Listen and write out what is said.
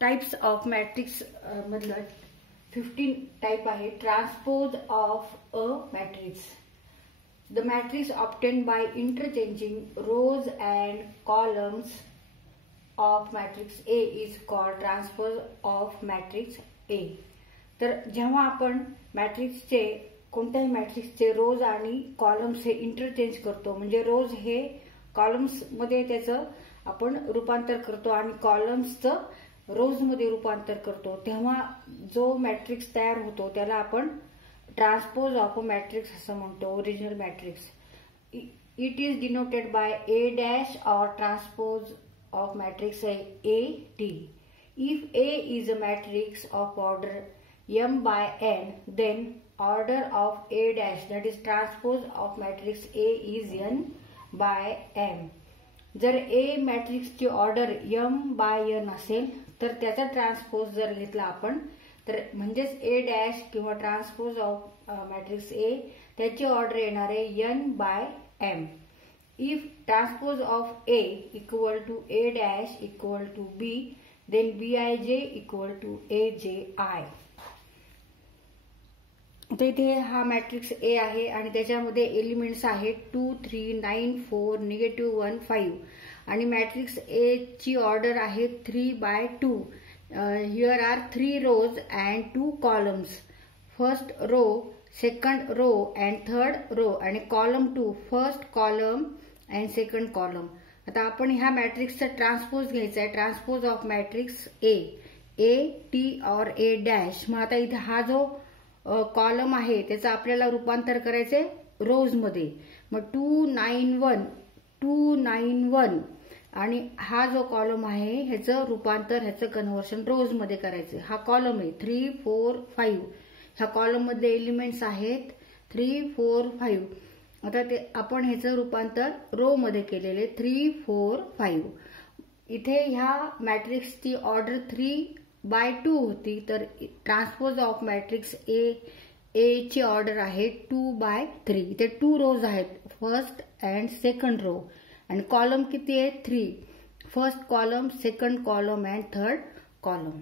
Types of matrix मधलं 15 type आहे. Transpose of a matrix. The matrix obtained by interchanging rows and columns of matrix A is called transpose of matrix A. तर जेव्हा आपण मॅट्रिक्सचे कोणत्याही मॅट्रिक्सचे रोज आणि कॉलम्स हे इंटरचेंज करतो, म्हणजे रोज हे कॉलम्स मध्ये त्याचं आपण रूपांतर करतो आणि कॉलम्सचं रोज मध्ये रूपांतर करतो, तेव्हा जो मॅट्रिक्स तयार होतो त्याला आपण ट्रान्सपोज ऑफ अ मॅट्रिक्स असं म्हणतो. Original matrix. It is denoted by A dash or transpose of matrix A T. If A is a matrix of order m by n, then order of A dash, that is transpose of matrix A, is n by m. जर A मॅट्रिक्सची order m by n असेल तर त्याचा transpose जर घेतला आपण तर म्हणजेच A डॅश किंवा ट्रान्सपोज ऑफ मॅट्रिक्स A त्याची ऑर्डर येणार आहे n by m. If transpose of A equal to A dash equal to B, then Bij equal to Aj. तर इथे हा मॅट्रिक्स A आहे आणि त्याच्यामध्ये एलिमेंट्स आहेत 2, 3, 9, 4, -1, 5 आणि मॅट्रिक्स A ची ऑर्डर आहे 3 by 2. Here are 3 rows and 2 columns. First row, second row and third row आणि column 2, first column and second column. आता आपण ह्या मॅट्रिक्सचा ट्रान्सपोज घ्यायचा आहे. Transpose of matrix A T और A डॅश. मग आता इथे हा जो कॉलम आहे त्याचं आपल्याला रूपांतर करायचंय रोज मध्ये. मग 2, 9, 1 2, 9, 1 आणि हा जो कॉलम आहे ह्याचं रूपांतर ह्याचं कन्व्हर्शन रोज मध्ये करायचं. हा कॉलम आहे 3, 4, 5. ह्या कॉलम मध्ये एलिमेंट्स आहेत 3, 4, 5. आता ते आपण ह्याचं रूपांतर रो मध्ये केलेले 3, 4, 5. इथे ह्या मॅट्रिक्सची ऑर्डर 3 by 2 होती, तर ट्रान्सपोज ऑफ मॅट्रिक्स A ची ऑर्डर आहे 2 by 3. इथे 2 रोज आहेत, फर्स्ट अँड सेकंड रो आणि कॉलम किती आहे 3. First column, second column and third column.